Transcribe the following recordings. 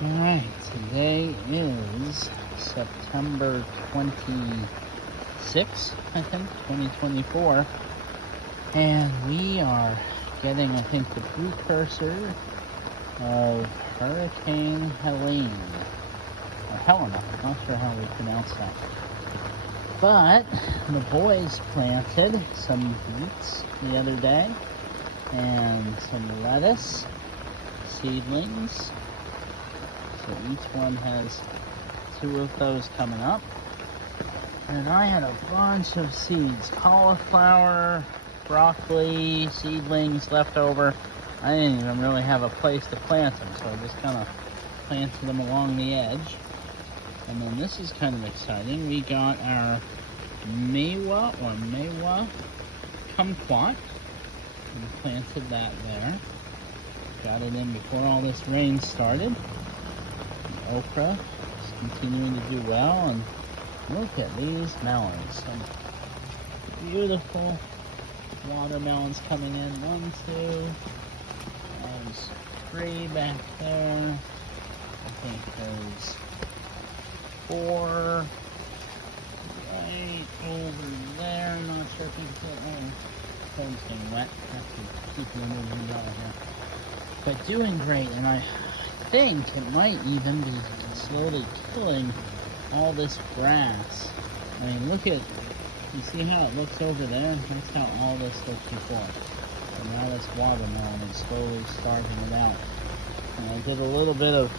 Alright, today is September 26th, I think, 2024. And we are getting, I think, the precursor of Hurricane Helene. Or Helena, I'm not sure how we pronounce that. But the boys planted some beets the other day and some lettuce seedlings. So each one has 2 of those coming up. And I had a bunch of seeds, cauliflower, broccoli, seedlings left over. I didn't even really have a place to plant them, so I just kind of planted them along the edge. And then this is kind of exciting. We got our Mewa kumquat and planted that there. Got it in before all this rain started. Okra is continuing to do well, and look at these melons. Some beautiful watermelons coming in. 1, 2, there's 3 back there. I think there's 4 right over there. I'm not sure if you can put phone's getting wet. I have to keep the umbrella here. But doing great, and I think it might even be slowly killing all this grass. I mean, look at, you see how it looks over there? That's how all this looked before. And now this watermelon is slowly starving it out. And I did a little bit of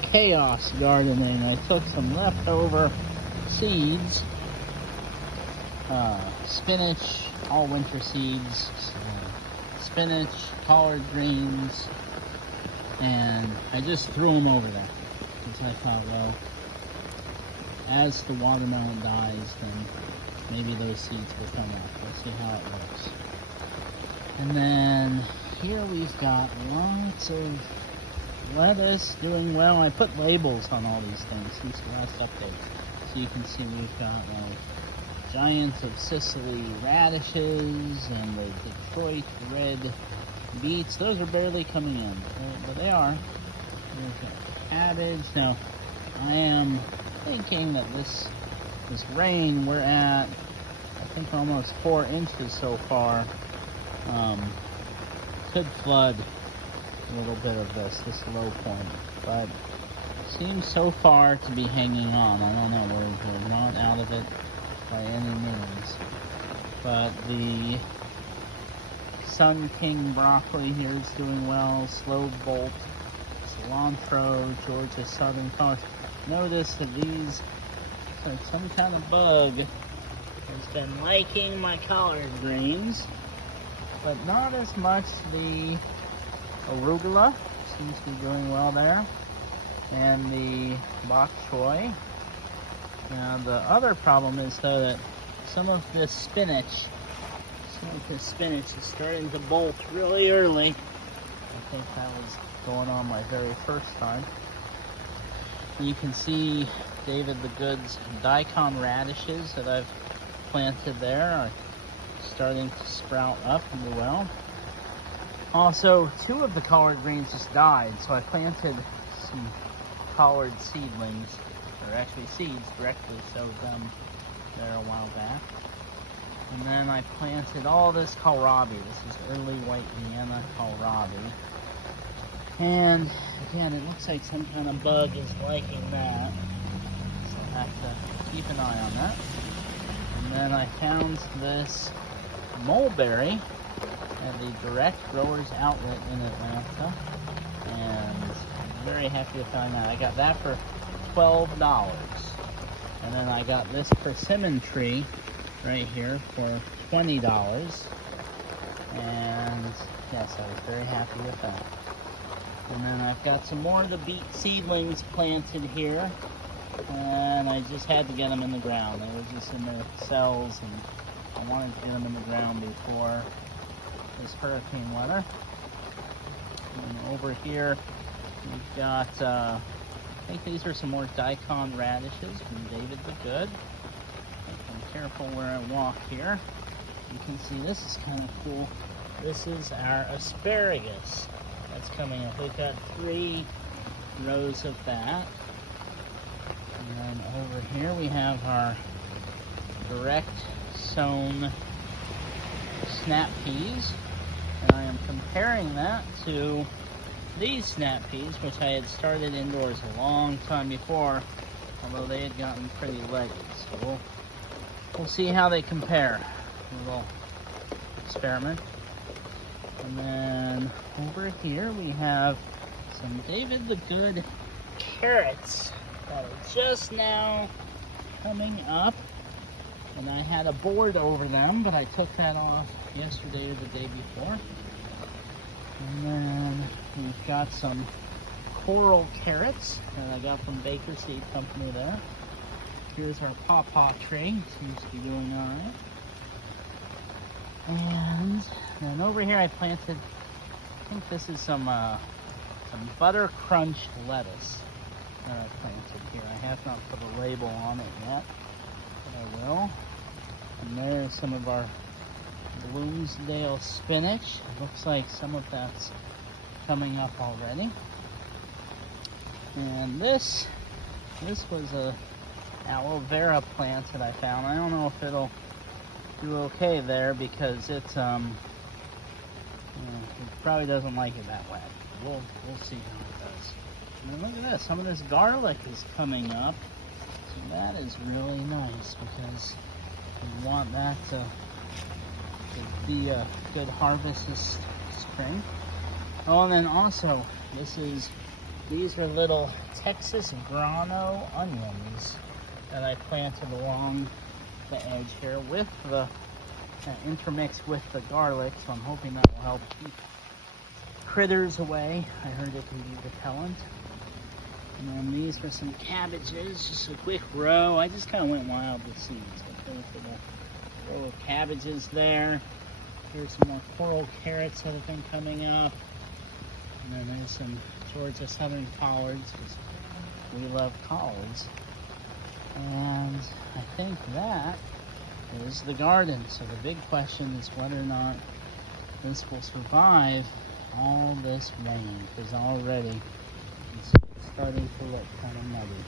chaos gardening. I took some leftover seeds, spinach, all winter seeds, spinach, collard greens, and I just threw them over there because I thought, well, as the watermelon dies, then maybe those seeds will come up. We'll see how it looks. And then here we've got lots of lettuce doing well. I put labels on all these things since the last update, so you can see we've got like Giant of Sicily radishes and the Detroit red beets. Those are barely coming in, but they are. There's cabbage. Now, I am thinking that this rain, we're at, I think, almost 4 inches so far, could flood a little bit of this low point, but seems so far to be hanging on. I don't know, we're not out of it by any means, but the Sun King broccoli here is doing well. Slow Bolt, cilantro, Georgia Southern colors. Notice that these, it's like some kind of bug has been liking my collard greens, but not as much the arugula. Seems to be doing well there, and the bok choy. Now the other problem is though that some of this spinach is starting to bolt really early. I think that was going on my very first time. And you can see David the Good's daikon radishes that I've planted there are starting to sprout up and do well. Also, 2 of the collard greens just died, so I planted some collard seedlings, or actually seeds directly, sowed them there a while back. And then I planted all this kohlrabi. This is early white Vienna kohlrabi. And again, it looks like some kind of bug is liking that, so I have to keep an eye on that. And then I found this mulberry at the Direct Growers Outlet in Atlanta, and I'm very happy to find that. I got that for $12. And then I got this persimmon tree right here for $20. And yes, I was very happy with that. And then I've got some more of the beet seedlings planted here, and I just had to get them in the ground. They were just in their cells, and I wanted to get them in the ground before this hurricane weather. And over here we've got, I think these are some more daikon radishes from David the Good. I'm careful where I walk here. You can see this is kind of cool. This is our asparagus that's coming up. We've got 3 rows of that. And then over here we have our direct sown snap peas. And I am comparing that to these snap peas, which I had started indoors a long time before, although they had gotten pretty leggy. So we'll see how they compare. A little experiment. And then over here we have some David the Good carrots that are just now coming up. And I had a board over them, but I took that off yesterday or the day before. And then we've got some coral carrots that I got from Baker Seed Company there. Here's our pawpaw tree. Seems to be doing all right. And then over here I planted, I think this is some butter crunch lettuce that I planted here. I have not put a label on it yet, but I will. And there's some of our Bloomsdale spinach. It looks like some of that's coming up already. And this was a aloe vera plant that I found. I don't know if it'll do okay there because it probably doesn't like it that way. We'll see how it does. And then look at this. Some of this garlic is coming up. So that is really nice because we want that to be a good harvest this spring. Oh, and then also, these are little Texas grano onions that I planted along the edge here with the intermixed with the garlic, so I'm hoping that will help keep critters away. I heard it can be repellent. And then these are some cabbages, just a quick row. I just kind of went wild with seeds. Row of cabbages there. Here's some more coral carrots that have been coming up. And then there's some Georgia Southern collards, because we love collards. And I think that is the garden. So the big question is whether or not this will survive all this rain, because already it's starting to look kind of muddy.